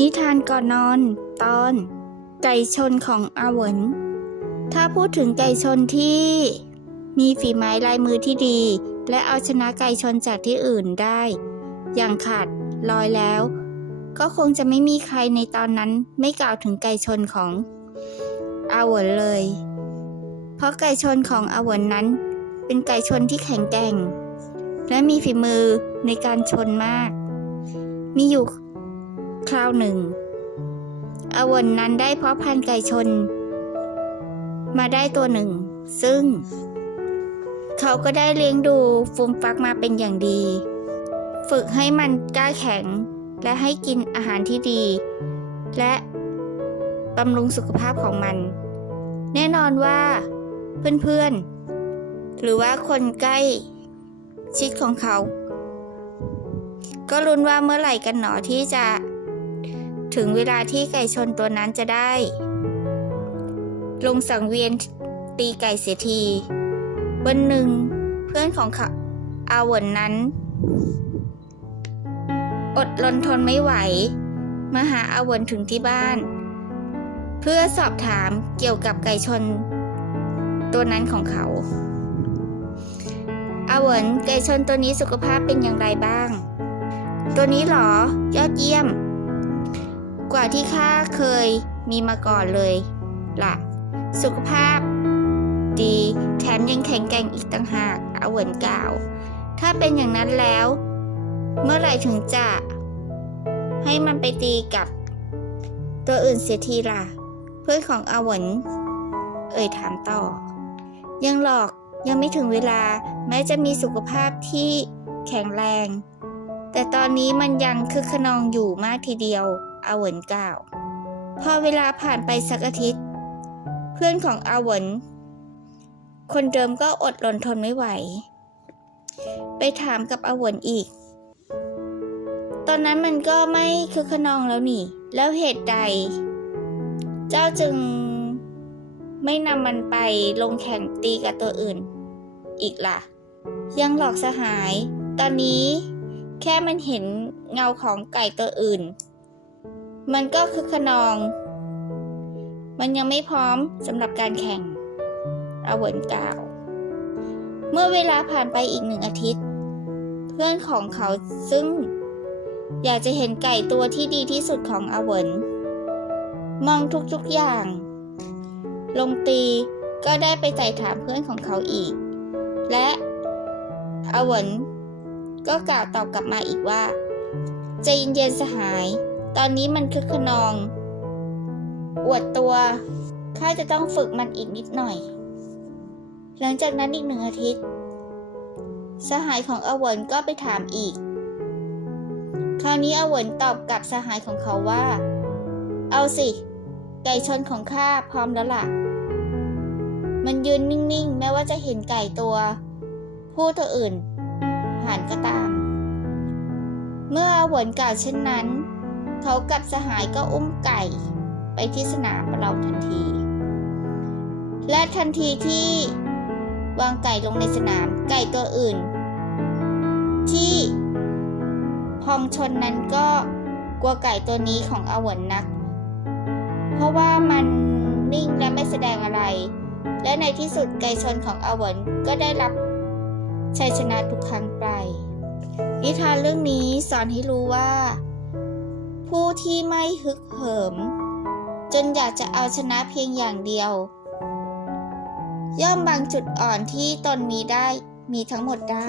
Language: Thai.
นิทานก่อนนอน ตอน ไก่ชนของอาหวนถ้าพูดถึงไก่ชนที่ มีฝีไม้ลายมือที่ดี และเอาชนะไก่ชนจากที่อื่นได้ อย่างขาดลอยแล้ว ก็คงจะไม่มีใครในตอนนั้นไม่กล่าวถึงไก่ชนของอาหวนเลย เพราะไก่ชนของอาหวนนั้น เป็นไก่ชนที่แข็งแกร่ง และมีฝีมือในการชนมาก มีอยู่ คราวหนึ่ง อวนนั้นได้เพาะพันธุ์ไก่ชน มาได้ตัวหนึ่ง ซึ่ง เขาก็ได้เลี้ยงดูฟูมฟักมาเป็นอย่างดี ฝึกให้มันกล้าแข็ง และให้กินอาหารที่ดี และบำรุงสุขภาพของมัน แน่นอนว่า เพื่อนๆ หรือว่าคนใกล้ชิดของเขา ก็ลุ้นว่าเมื่อไหร่กันหนอที่จะ ถึงเวลาที่ไก่ชนตัวนั้นจะได้ ลงสังเวียนตีไก่เสียทีวันหนึ่ง เพื่อนของเขาอาวนนั้น อดรนทนไม่ไหว มาหาอาวนถึงที่บ้าน เพื่อสอบถามเกี่ยวกับไก่ชน ตัวนั้นของเขาอาวนไก่ชนตัวนี้สุขภาพเป็นอย่างไรบ้าง ตัวนี้หรอ ยอดเยี่ยม กว่าที่ข้าเคยมีมาก่อนเลยล่ะ สุขภาพดีแถมยังแข็งแกร่งอีกต่างหากอาเวินกล่าว ถ้าเป็นอย่างนั้นแล้ว เมื่อไหร่ถึงจะ ให้มันไปตีกับตัวอื่นเสียทีล่ะ เพื่อนของอาเวินเอ่ยถามต่อ ยังหลอกยังไม่ถึงเวลาแม้จะมีสุขภาพที่แข็งแรง แต่ตอนนี้มันยังคึกขนองอยู่มากทีเดียว อาเวินกล่าวพอเวลาผ่านไปสักอาทิตย์ เพื่อนของอาเวินคนเดิมก็อดรนทนไม่ไหว ไปถามกับอาเวินอีก ตอนนั้นมันก็ไม่คึกขนองแล้วนี่ แล้วเหตุใด เจ้าจึงไม่นำมันไปลงแข่งตีกับตัวอื่น อีกล่ะ ยังหลอกสหาย ตอนนี้แค่มันเห็นเงาของไก่ตัวอื่น มันก็คือขนอง มันยังไม่พร้อมสำหรับการแข่งอาเวินกล่าว เมื่อเวลาผ่านไปอีกหนึ่งอาทิตย์ เพื่อนของเขาซึ่ง อยากจะเห็นไก่ตัวที่ดีที่สุดของอาเวินมองทุกๆอย่าง ลงตีก็ได้ไปไต่ถามเพื่อนของเขาอีก และอาเวินก็กล่าวตอบกลับมาอีกว่าใจเย็นๆสหาย ตอนนี้มันคึกขนอง อวดตัว ข้าจะต้องฝึกมันอีกนิดหน่อย หลังจากนั้นอีกหนึ่งอาทิตย์ สหายของอเวนก็ไปถามอีก คราวนี้อเวนตอบกับสหายของเขาว่า เอาสิ ไก่ชนของข้าพร้อมแล้วล่ะ มันยืนนิ่งๆ แม้ว่าจะเห็นไก่ตัว ผู้ตัวอื่น ผ่านก็ตาม เมื่ออเวนกล่าวเช่นนั้น เขากับสหายก็อุ้มไก่ไปที่สนามประลองทันที และทันทีที่วางไก่ลงในสนามไก่ตัวอื่น ที่พองชนนั้นก็กลัวไก่ตัวนี้ของอวนนัก เพราะว่ามันนิ่งและไม่แสดงอะไร และในที่สุดไก่ชนของอวนก็ได้รับชัยชนะทุกครั้งไป นิทานเรื่องนี้สอนให้รู้ว่า ผู้ที่ไม่ฮึกเหิม จนอยากจะเอาชนะเพียงอย่างเดียว ย่อมบางจุดอ่อนที่ตนมีได้มีทั้งหมดได้